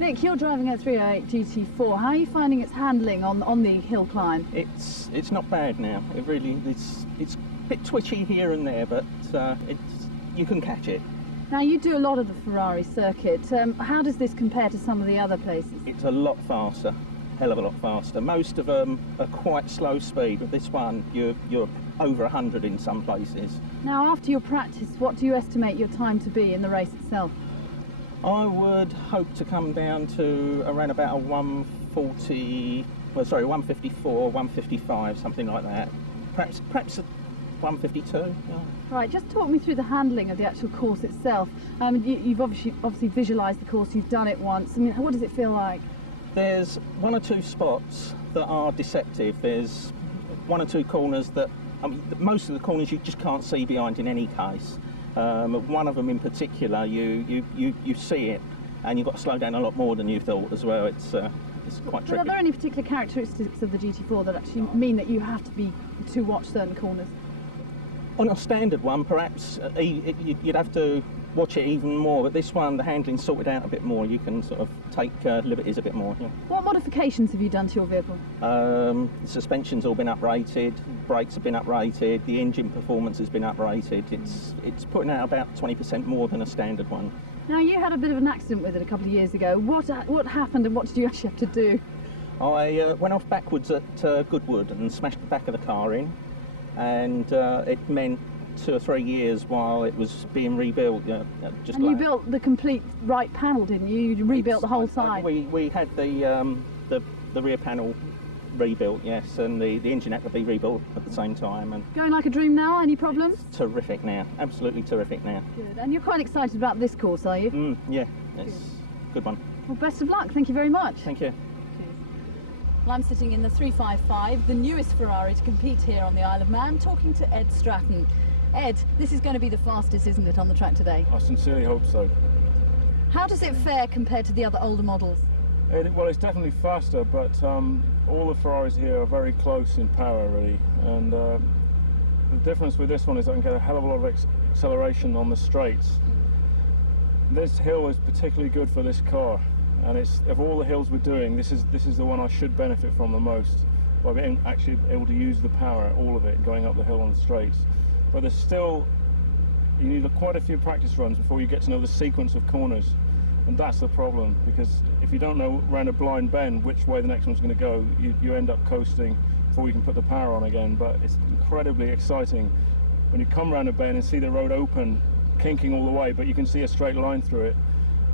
Nick, you're driving a 308 GT4. How are you finding its handling on the hill climb? It's not bad now. It really it's a bit twitchy here and there, but you can catch it. Now you do a lot of the Ferrari circuit. How does this compare to some of the other places? It's a lot faster, hell of a lot faster. Most of them are quite slow speed, but this one you're over 100 in some places. Now after your practice, what do you estimate your time to be in the race itself? I would hope to come down to around about a 140, well sorry, 154, 155, something like that. Perhaps a 152. Yeah. Right, just talk me through the handling of the actual course itself. You've obviously visualised the course, you've done it once. I mean, what does it feel like? There's one or two spots that are deceptive. There's one or two corners that, I mean, most of the corners you just can't see behind in any case. One of them in particular, you see it, and you've got to slow down a lot more than you thought as well. It's quite tricky. Are there any particular characteristics of the GT4 that actually mean that you have to watch certain corners? On a standard one, perhaps you'd have to watch it even more, but this one, the handling's sorted out a bit more. You can sort of take liberties a bit more. Yeah. What modifications have you done to your vehicle? The suspension's all been uprated, brakes have been uprated, the engine performance has been uprated. It's putting out about 20% more than a standard one. Now you had a bit of an accident with it a couple of years ago. What happened and what did you actually have to do? I went off backwards at Goodwood and smashed the back of the car in, and it meant 2 or 3 years while it was being rebuilt. And you built the complete right panel, didn't you? You rebuilt the whole side. We had the rear panel rebuilt, yes, and the engine had to be rebuilt at the same time. And going like a dream now? Any problems? Terrific now, absolutely terrific now. Good. And you're quite excited about this course, are you? Yeah, it's a good one. Well, best of luck. Thank you very much. Thank you. Well, I'm sitting in the 355, the newest Ferrari to compete here on the Isle of Man, talking to Ed Stratton. Ed, this is going to be the fastest, isn't it, on the track today? I sincerely hope so. How does it fare compared to the other older models? Well, it's definitely faster, but all the Ferraris here are very close in power, really. And the difference with this one is I can get a hell of a lot of acceleration on the straights. This hill is particularly good for this car, and of all the hills we're doing, this is the one I should benefit from the most, by being actually able to use the power, all of it, going up the hill on the straights. But there's still, you need quite a few practice runs before you get to know the sequence of corners, and that's the problem, because if you don't know around a blind bend which way the next one's going to go, you end up coasting before you can put the power on again. But it's incredibly exciting when you come around a bend and see the road open, kinking all the way, but you can see a straight line through it,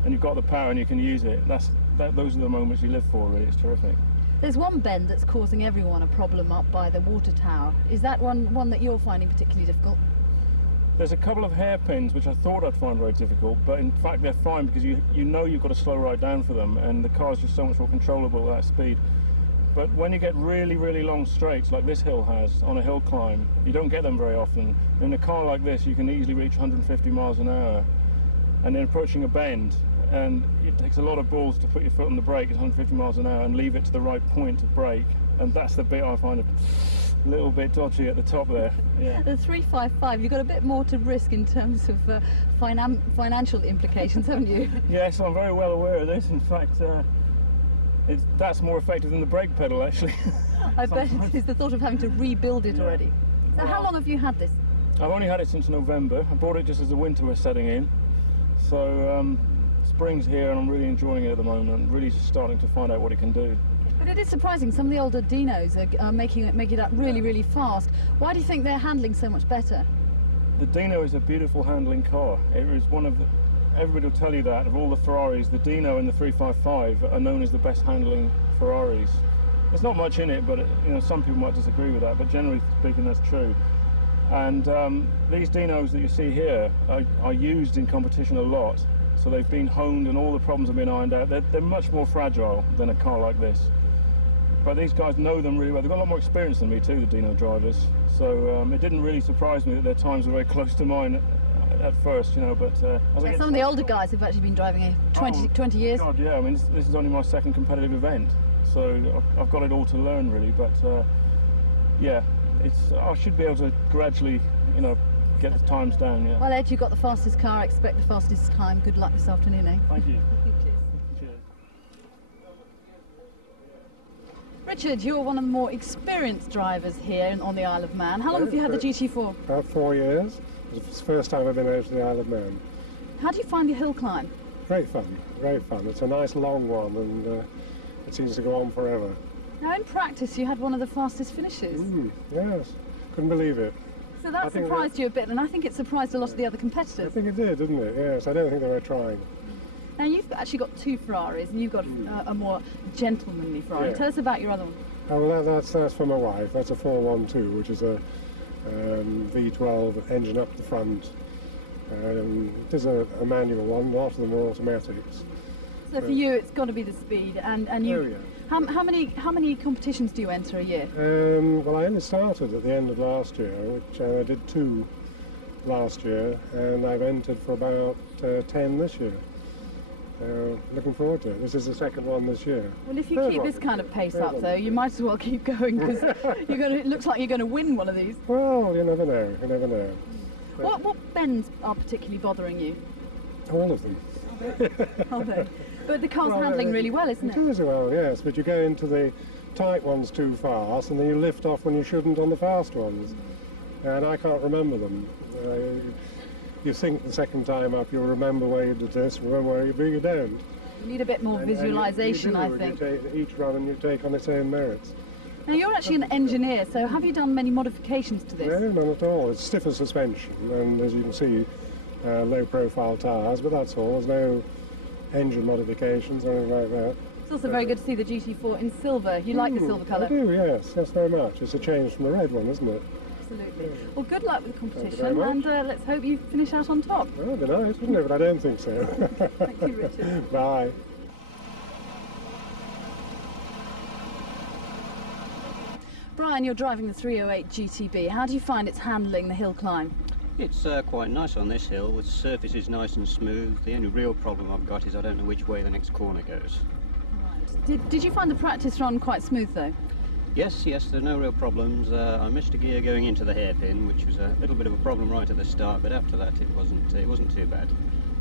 and you've got the power and you can use it. Those are the moments you live for, really. It's terrific. There's one bend that's causing everyone a problem up by the water tower. Is that one that you're finding particularly difficult? There's a couple of hairpins which I thought I'd find very difficult, but in fact they're fine, because you know you've got to slow right down for them, and the car's just so much more controllable at that speed. But when you get really, really long straights like this hill has on a hill climb, you don't get them very often. In a car like this, you can easily reach 150 miles an hour, and then approaching a bend, and it takes a lot of balls to put your foot on the brake at 150 miles an hour and leave it to the right point to brake, and that's the bit I find a little bit dodgy at the top there. Yeah. The 355, you've got a bit more to risk in terms of financial implications, haven't you? Yes, I'm very well aware of this. In fact, that's more effective than the brake pedal, actually. I bet it is, the thought of having to rebuild it already. So how long have you had this? I've only had it since November. I bought it just as the winter was setting in. So spring's here and I'm really enjoying it at the moment, really just starting to find out what it can do. But it is surprising, some of the older Dinos are making it up really, really fast. Why do you think they're handling so much better? The Dino is a beautiful handling car. It is one of the, everybody will tell you that, of all the Ferraris, the Dino and the 355 are known as the best handling Ferraris. There's not much in it, but some people might disagree with that, but generally speaking that's true. And these Dinos that you see here are used in competition a lot. So they've been honed and all the problems have been ironed out. They're much more fragile than a car like this. But these guys know them really well. They've got a lot more experience than me too, the Dino drivers. So it didn't really surprise me that their times were very close to mine at first, but... some of the older guys have actually been driving 20 years. God, yeah, I mean, this is only my second competitive event. So I've got it all to learn really, but yeah, I should be able to gradually, get the times down, yeah. Well, Ed, you've got the fastest car. I expect the fastest time. Good luck this afternoon, eh? Thank you. Cheers. Cheers. Richard, you're one of the more experienced drivers here on the Isle of Man. How long have you had the GT4? About 4 years. It's the first time I've been over to the Isle of Man. How do you find your hill climb? Great fun, great fun. It's a nice long one and it seems to go on forever. Now in practice you had one of the fastest finishes. Yes, couldn't believe it. So that surprised you a bit, and I think it surprised a lot of the other I competitors. think it did, didn't it? Yes, I don't think they were trying. Now you've actually got two Ferraris and you've got a more gentlemanly Ferrari. Yeah. Tell us about your other one. Oh, well, that's for my wife. That's a 412, which is a V12 engine up the front. It is a manual one, a lot of them are automatics. So for you it's got to be the speed, and you... Oh, yeah. How many competitions do you enter a year? Well, I only started at the end of last year, which I did 2 last year, and I've entered for about 10 this year. Looking forward to it. This is the second one this year. Well, if you keep this kind of pace up, though, you might as well keep going, because it looks like you're going to win one of these. Well, you never know. You never know. What bends are particularly bothering you? All of them. Are they? But the car's handling really well, isn't it? It is well, yes, but you go into the tight ones too fast, and then you lift off when you shouldn't on the fast ones. And I can't remember them. You think the second time up you'll remember where you did this, remember where you do, you don't. You need a bit more visualisation, I You think. take each run and you take on its own merits. Now, you're actually an engineer, so have you done many modifications to this? No, none at all. It's stiffer suspension, and as you can see, low-profile tyres, but that's all. There's no engine modifications or anything like that. It's also very good to see the GT4 in silver. You like the silver colour? I do, yes very much. It's a change from the red one, isn't it? Absolutely. Well, good luck with the competition, Thank you very and much. let's hope you finish out on top. Well, it'd be nice, wouldn't it? But I don't think so. Thank you, Richard. Bye. Brian, you're driving the 308 GTB. How do you find it's handling the hill climb? It's quite nice on this hill. The surface is nice and smooth. The only real problem I've got is I don't know which way the next corner goes. Right. Did you find the practice run quite smooth, though? Yes, there's no real problems. I missed a gear going into the hairpin, which was a little bit of a problem right at the start, but after that it wasn't too bad.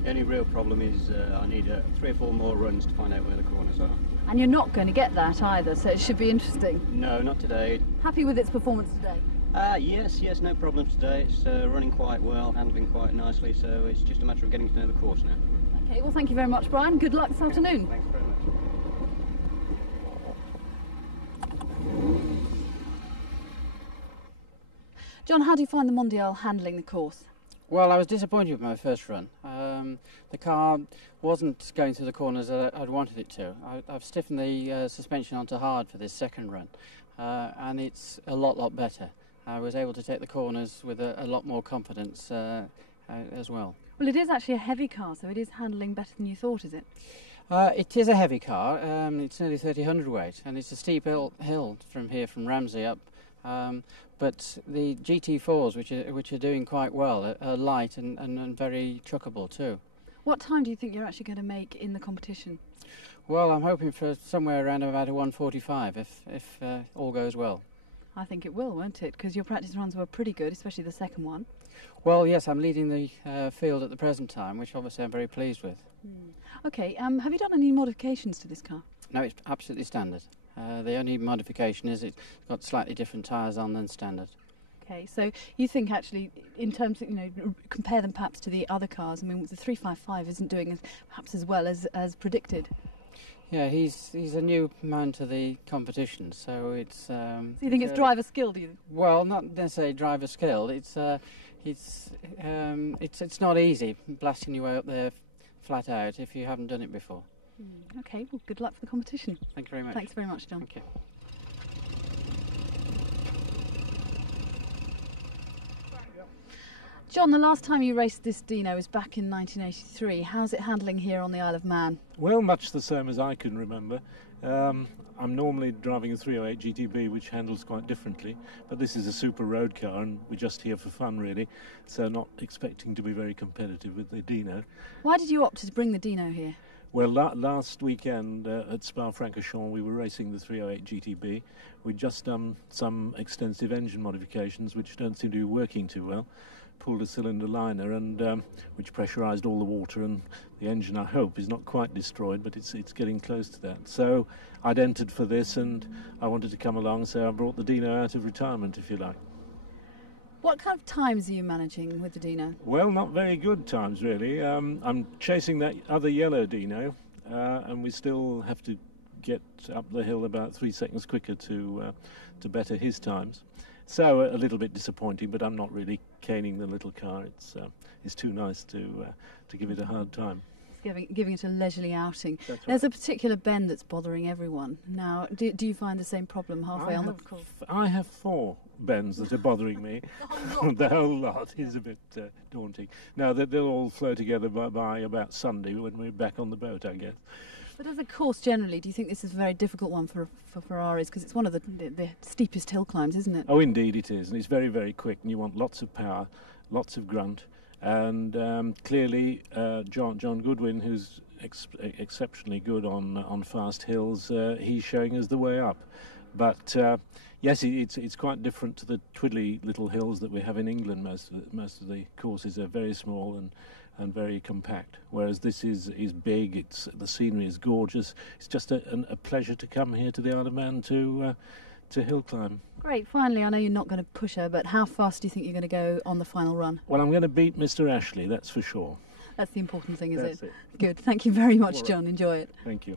The only real problem is I need 3 or 4 more runs to find out where the corners are. And you're not going to get that either, so it should be interesting. No, not today. Happy with its performance today? Yes, no problems today. It's running quite well, handling quite nicely, so it's just a matter of getting to know the course now. Okay, well thank you very much, Brian. Good luck this afternoon. Thanks very much. John, how do you find the Mondial handling the course? Well, I was disappointed with my first run. The car wasn't going through the corners that I'd wanted it to. I've stiffened the suspension onto hard for this second run, and it's a lot better. I was able to take the corners with a lot more confidence as well. Well, it is actually a heavy car, so it is handling better than you thought, is it? It is a heavy car. It's nearly 30 hundredweight, and it's a steep hill from here, from Ramsey up. But the GT4s, which are doing quite well, are light and very chuckable too. What time do you think you're actually going to make in the competition? Well, I'm hoping for somewhere around about a 1:45 if all goes well. I think it will, won't it? Because your practice runs were pretty good, especially the second one. Well, yes, I'm leading the field at the present time, which obviously I'm very pleased with. Okay, have you done any modifications to this car? No, it's absolutely standard. The only modification is it's got slightly different tyres on than standard. Okay, so you think actually, in terms of, compare them perhaps to the other cars, I mean, the 355 isn't doing perhaps as well as predicted. Yeah, he's a new man to the competition, so it's... So you think it's driver skill, do you? Well, not necessarily driver skill. It's not easy blasting your way up there flat out if you haven't done it before. Okay, well, good luck for the competition. Thank you very much. Thanks very much, John. Thank you. John, the last time you raced this Dino was back in 1983. How's it handling here on the Isle of Man? Well, much the same as I can remember. I'm normally driving a 308 GTB, which handles quite differently, but this is a super road car and we're just here for fun really, so not expecting to be very competitive with the Dino. Why did you opt to bring the Dino here? Well, last weekend at Spa-Francorchamps we were racing the 308 GTB. We'd just done some extensive engine modifications which don't seem to be working too well, pulled a cylinder liner, and which pressurised all the water, and the engine, I hope, is not quite destroyed, but it's getting close to that. So I'd entered for this, and I wanted to come along, so I brought the Dino out of retirement, if you like. What kind of times are you managing with the Dino? Well, not very good times, really. I'm chasing that other yellow Dino, and we still have to get up the hill about 3 seconds quicker to better his times. So a little bit disappointing, but I'm not really caning the little car. It's too nice to give it a hard time. Giving it a leisurely outing. That's right. There's a particular bend that's bothering everyone. Now, do you find the same problem halfway on the course? I have 4 bends that are bothering me. The whole lot is a bit daunting. Now, they'll all flow together by about Sunday when we're back on the boat, I guess. But as a course generally, do you think this is a very difficult one for Ferraris? Because it's one of the steepest hill climbs, isn't it? Oh, indeed it is. And it's very, very quick, and you want lots of power, lots of grunt. And clearly, John Goodwin, who's exceptionally good on fast hills, he's showing us the way up. But yes, it's quite different to the twiddly little hills that we have in England. Most of the courses are very small and very compact, whereas this is big. The scenery is gorgeous. It's just a pleasure to come here to the Isle of Man to hill climb. Great. Finally, I know you're not going to push her, but how fast do you think you're going to go on the final run? Well, I'm going to beat Mr. Ashley, that's for sure. That's the important thing, is That's it? it. Good. Thank you very much, All right. John. Enjoy it. Thank you.